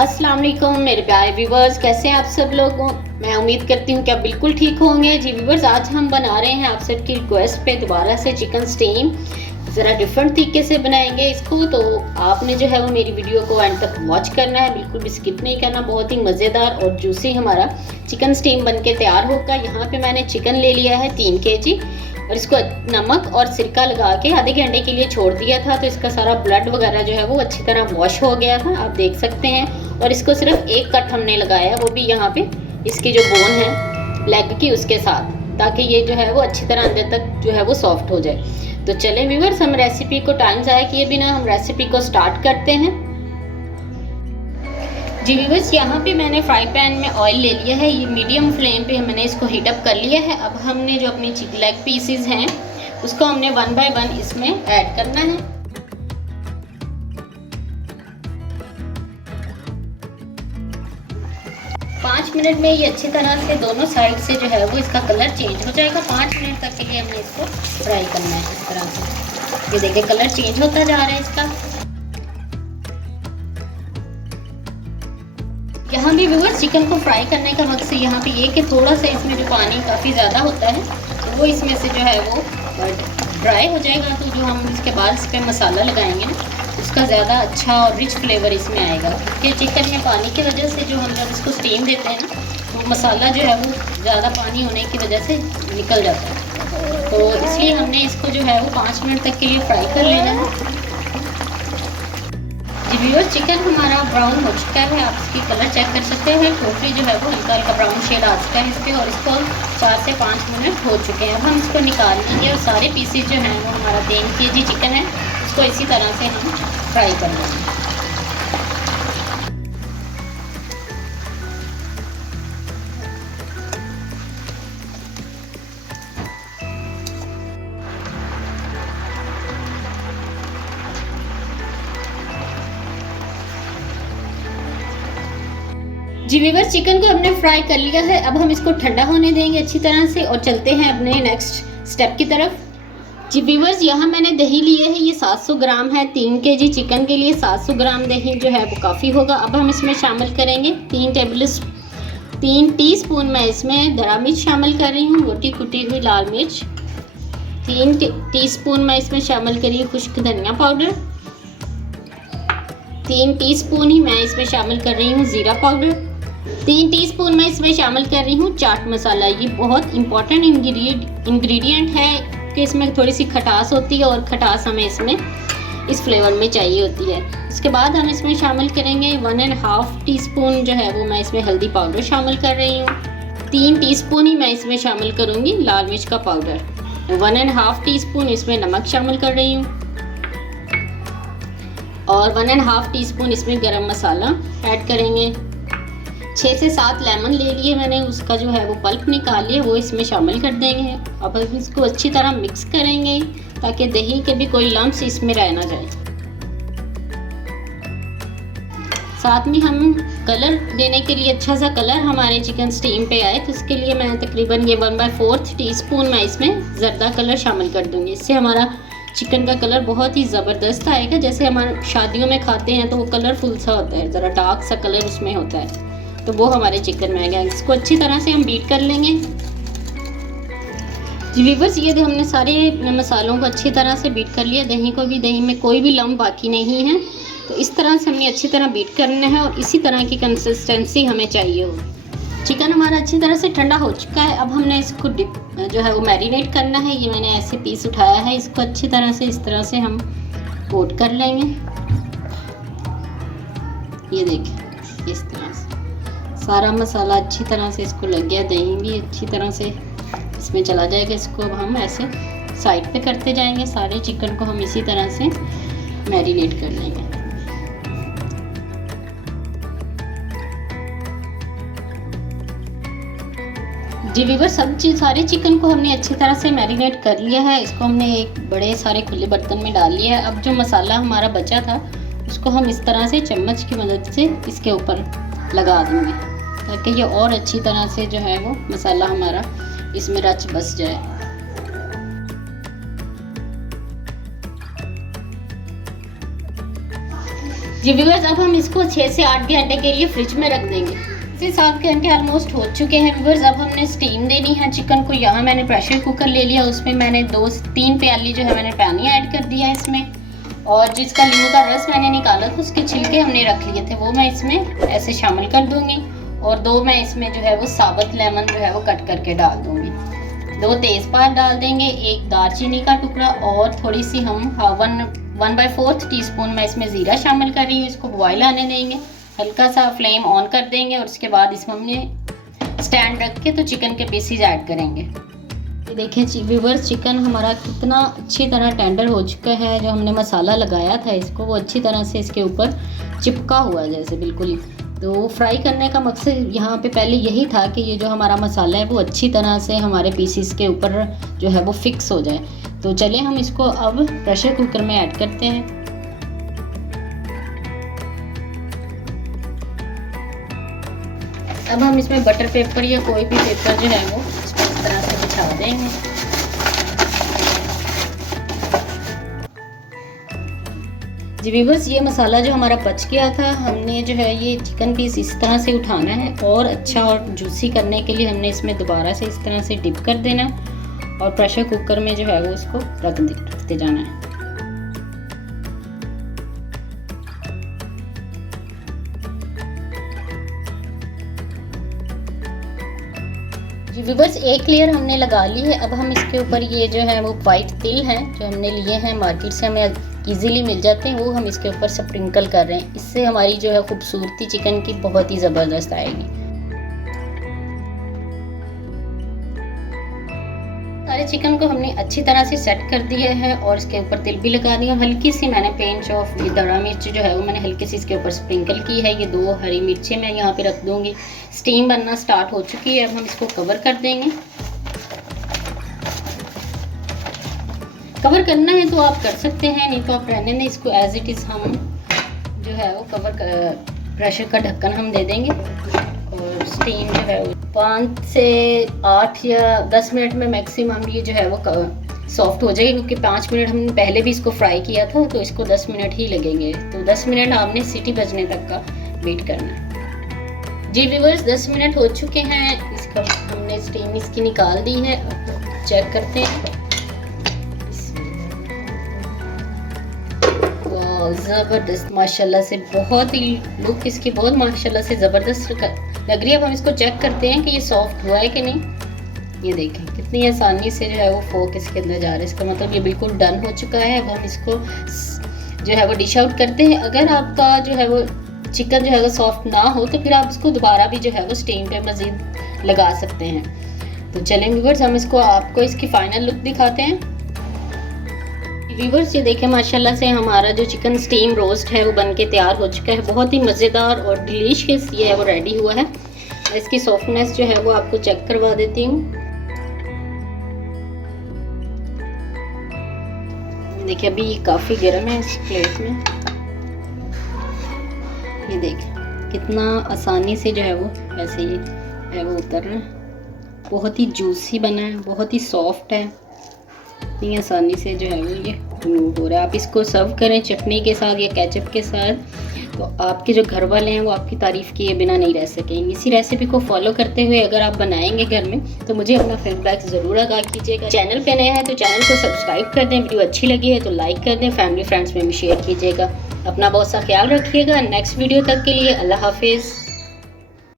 अस्सलाम वालेकुम मेरे प्यारे व्यूवर्स, कैसे हैं आप सब लोग। मैं उम्मीद करती हूँ कि आप बिल्कुल ठीक होंगे। जी व्यूवर्स, आज हम बना रहे हैं आप सबकी रिक्वेस्ट पे दोबारा से चिकन स्टीम। ज़रा डिफरेंट तरीके से बनाएंगे इसको, तो आपने जो है वो मेरी वीडियो को एंड तक वॉच करना है, बिल्कुल भी स्किप नहीं करना। बहुत ही मज़ेदार और जूसी हमारा चिकन स्टीम बन के तैयार होगा। यहाँ पे मैंने चिकन ले लिया है 3 kg और इसको नमक और सिरका लगा के आधे घंटे के लिए छोड़ दिया था, तो इसका सारा ब्लड वगैरह जो है वो अच्छी तरह वॉश हो गया था, आप देख सकते हैं। और इसको सिर्फ एक कट हमने लगाया, वो भी यहाँ पे इसकी जो बोन है लेग की उसके साथ, ताकि ये जो है वो अच्छी तरह अंदर तक जो है वो सॉफ्ट हो जाए। तो चलें व्यूअर्स, हम रेसिपी को टाइम ज़ाया किए बिना हम रेसिपी को स्टार्ट करते हैं। जी व्यूअर्स, यहाँ पे मैंने फ्राई पैन में ऑयल ले लिया है, ये मीडियम फ्लेम पे मैंने इसको हीट अप कर लिया है। अब हमने जो अपनी लेग पीसेस हैं उसको हमने 1 बाय 1 इसमें ऐड करना है। पाँच मिनट में ये अच्छी तरह से दोनों साइड से जो है वो इसका कलर चेंज हो जाएगा। 5 मिनट तक के लिए हमने इसको फ्राई करना है इस तरह से। ये देखिए कलर चेंज होता जा रहा है इसका। यहाँ भी व्यूअर्स, चिकन को फ्राई करने का मकसद यहाँ पे ये कि थोड़ा सा इसमें जो पानी काफ़ी ज़्यादा होता है तो वो इसमें से जो है वो ड्राई हो जाएगा। तो जो हम इसके बाद इस पर मसाला लगाएंगे ना, उसका ज़्यादा अच्छा और रिच फ्लेवर इसमें आएगा। क्योंकि चिकन में पानी की वजह से जो हम जब इसको स्टीम देते हैं ना, तो मसाला जो है वो ज़्यादा पानी होने की वजह से निकल जाता है। तो इसलिए हमने इसको जो है वो 5 मिनट तक के लिए फ्राई कर लेना है। जी व्यूअर्स, चिकन हमारा ब्राउन हो चुका है, आप इसकी कलर चेक कर सकते हैं। टोटली जो है वो हल्का हल्का ब्राउन शेड आ चुका है इस पर, और इसको 4 से 5 मिनट हो चुके हैं। अब हम इसको निकाल लेंगे और सारे पीसेज जो हैं वो हमारा 3 kg चिकन है, उसको इसी तरह से हम फ्राई कर लेंगे। जी व्यूअर्स, चिकन को हमने फ्राई कर लिया है। अब हम इसको ठंडा होने देंगे अच्छी तरह से और चलते हैं अपने नेक्स्ट स्टेप की तरफ। जी व्यूअर्स, यहाँ मैंने दही लिए है, ये 700 ग्राम है। 3 kg चिकन के लिए 700 ग्राम दही जो है वो काफ़ी होगा। अब हम इसमें शामिल करेंगे 3 टीस्पून मैं इसमें हरा मिर्च शामिल कर रही हूँ, मोटी कुटी हुई लाल मिर्च। 3 टीस्पून मैं इसमें शामिल कर रही हूँ खुश्क धनिया पाउडर। 3 टीस्पून ही मैं इसमें शामिल कर रही हूँ ज़ीरा पाउडर। 3 टीस्पून मैं इसमें शामिल कर रही हूँ चाट मसाला। ये बहुत इंपॉर्टेंट इंग्रेडिएंट है कि इसमें थोड़ी सी खटास होती है और खटास हमें इसमें इस फ्लेवर में चाहिए होती है। इसके बाद हम इसमें शामिल करेंगे 1.5 टीस्पून जो है वो मैं इसमें हल्दी पाउडर शामिल कर रही हूँ। 3 टीस्पून ही मैं इसमें शामिल करूँगी लाल मिर्च का पाउडर। 1.5 टीस्पून इसमें नमक शामिल कर रही हूँ और 1.5 टीस्पून इसमें गरम मसाला ऐड करेंगे। 6 से 7 लेमन ले लिए मैंने, उसका जो है वो पल्प निकाल लिया, वो इसमें शामिल कर देंगे। अब इसको अच्छी तरह मिक्स करेंगे ताकि दही के भी कोई लम्स इसमें रह ना जाए। साथ में हम कलर देने के लिए, अच्छा सा कलर हमारे चिकन स्टीम पे आए, तो इसके लिए मैं तकरीबन ये 1/4 टीस्पून मैं इसमें जर्दा कलर शामिल कर दूँगी। इससे हमारा चिकन का कलर बहुत ही ज़बरदस्त आएगा। जैसे हमारे शादियों में खाते हैं तो वो कलरफुल सा होता है, ज़रा डार्क सा कलर उसमें होता है, तो वो हमारे चिकन में आएगा। इसको अच्छी तरह से हम बीट कर लेंगे। जी व्यूअर्स, ये हमने सारे मसालों को अच्छी तरह से बीट कर लिया, दही को भी, दही में कोई भी लम्ब बाकी नहीं है। तो इस तरह से हमें अच्छी तरह बीट करना है और इसी तरह की कंसिस्टेंसी हमें चाहिए हो। चिकन हमारा अच्छी तरह से ठंडा हो चुका है। अब हमने इसको जो है वो मैरिनेट करना है। ये मैंने ऐसे पीस उठाया है, इसको अच्छी तरह से इस तरह से हम कोट कर लेंगे। ये देखिए इस तरह से सारा मसाला अच्छी तरह से इसको लग गया, दही भी अच्छी तरह से इसमें चला जाएगा। इसको अब हम ऐसे साइड पे करते जाएंगे, सारे चिकन को हम इसी तरह से मैरिनेट कर लेंगे। जी व्यूअर्स, सारे चिकन को हमने अच्छी तरह से मैरिनेट कर लिया है। इसको हमने एक बड़े सारे खुले बर्तन में डाल लिया है। अब जो मसाला हमारा बचा था उसको हम इस तरह से चम्मच की मदद से इसके ऊपर लगा देंगे, ताकि ये और अच्छी तरह से जो है वो मसाला हमारा इसमें रच बस जाए। जी व्यूअर्स, अब हम इसको 6 से 8 घंटे के लिए फ्रिज में रख देंगे। 6 से 7 घंटे ऑलमोस्ट हो चुके हैं व्यूअर्स। अब हमने स्टीम देनी है चिकन को। यहाँ मैंने प्रेशर कुकर ले लिया, उसमें मैंने 2 से 3 प्याली जो है मैंने पानी ऐड कर दिया इसमें, और जिसका नींबू का रस मैंने निकाला था उसके छिलके हमने रख लिए थे वो मैं इसमें ऐसे शामिल कर दूंगी, और 2 मैं इसमें जो है वो साबुत लेमन जो है वो कट करके डाल दूंगी। 2 तेज़पात डाल देंगे, 1 दालचीनी का टुकड़ा, और थोड़ी सी हम 1/4 टीस्पून मैं इसमें ज़ीरा शामिल कर रही हूँ। इसको बॉयल आने देंगे, हल्का सा फ्लेम ऑन कर देंगे, और उसके बाद इसमें हमने स्टैंड रख के तो चिकन के पीसीज ऐड करेंगे। ये देखिए व्यूअर्स, चिकन हमारा कितना अच्छी तरह टेंडर हो चुका है। जो हमने मसाला लगाया था इसको वो अच्छी तरह से इसके ऊपर चिपका हुआ है जैसे बिल्कुल ही। तो फ्राई करने का मकसद यहाँ पे पहले यही था कि ये जो हमारा मसाला है वो अच्छी तरह से हमारे पीसीस के ऊपर जो है वो फिक्स हो जाए। तो चलिए हम इसको अब प्रेशर कुकर में ऐड करते हैं। अब हम इसमें बटर पेपर या कोई भी पेपर जो है वो इस तरह से बिछा देंगे। जी व्यूअर्स, ये मसाला जो हमारा बच गया था, हमने जो है ये चिकन पीस इस तरह से उठाना है और अच्छा और जूसी करने के लिए हमने इसमें दोबारा से इस तरह से डिप कर देना और प्रेशर कुकर में जो है वो इसको रखते जाना है। जी व्यूअर्स, एक लेयर हमने लगा ली है। अब हम इसके ऊपर ये जो है वो वाइट तिल हैं जो हमने लिए हैं मार्केट से, हमें इजीली मिल जाते हैं, वो हम इसके ऊपर स्प्रिंकल कर रहे हैं। इससे हमारी जो है खूबसूरती चिकन की बहुत ही ज़बरदस्त आएगी। सारे चिकन को हमने अच्छी तरह से सेट कर दिया है और इसके ऊपर तिल भी लगा दिया। हल्की सी मैंने पिंच ऑफ दड़ा मिर्च जो है वो मैंने हल्की सी इसके ऊपर स्प्रिंकल की है। ये 2 हरी मिर्चें मैं यहाँ पे रख दूँगी। स्टीम बनना स्टार्ट हो चुकी है, अब हम इसको कवर कर देंगे। कवर करना है तो आप कर सकते हैं, नहीं तो आप रहने दें इसको एज इट इज़। हम जो है वो प्रेशर का ढक्कन हम दे देंगे और स्टीम जो है 5 से 8 या 10 मिनट में मैक्सिमम ये जो है वो सॉफ्ट हो जाएगी, क्योंकि 5 मिनट हमने पहले भी इसको फ्राई किया था तो इसको 10 मिनट ही लगेंगे। तो 10 मिनट आपने सीटी बजने तक का वेट करना है। जी व्यूअर्स, 10 मिनट हो चुके हैं, इसका हमने स्टीम इसकी निकाल दी है। अब चेक करते हैं। ज़बरदस्त माशाल्लाह से, बहुत ही लुक इसकी बहुत माशाल्लाह से ज़बरदस्त लग रही है। अब हम इसको चेक करते हैं कि ये सॉफ्ट हुआ है कि नहीं। ये देखें कितनी आसानी से जो है वो फोक इसके अंदर जा रहा है, इसका मतलब ये बिल्कुल डन हो चुका है। अब हम इसको जो है वो डिश आउट करते हैं। अगर आपका जो है वो चिकन जो है वो सॉफ्ट ना हो तो फिर आप इसको दोबारा भी जो है वो स्टीम पे मज़ीद लगा सकते हैं। तो चलें व्यूअर्स, हम इसको आपको इसकी फाइनल लुक दिखाते हैं। व्यूअर्स, ये देखें माशाल्लाह से हमारा जो चिकन स्टीम रोस्ट है वो बनके तैयार हो चुका है। बहुत ही मज़ेदार और डिलीशियस ये है वो रेडी हुआ है। इसकी सॉफ्टनेस जो है वो आपको चेक करवा देती हूँ। देखिए अभी काफ़ी गर्म है इस प्लेट में। ये देखें कितना आसानी से जो है वो ऐसे ही है वो उतर रहा है। बहुत ही जूसी बना है, बहुत ही सॉफ्ट है, इतनी आसानी से जो है वो ये रिमूव हो रहा है। आप इसको सर्व करें चटनी के साथ या केचप के साथ, तो आपके जो घर वाले हैं वो आपकी तारीफ़ किए बिना नहीं रह सकेंगे। इसी रेसिपी को फॉलो करते हुए अगर आप बनाएंगे घर में तो मुझे अपना फीडबैक ज़रूर आगाह कीजिएगा। चैनल पे नया है तो चैनल को सब्सक्राइब कर दें, वीडियो अच्छी लगी है तो लाइक कर दें, फैमिली फ्रेंड्स में भी शेयर कीजिएगा। अपना बहुत सा ख्याल रखिएगा। नेक्स्ट वीडियो तक के लिए अल्लाह हाफिज़।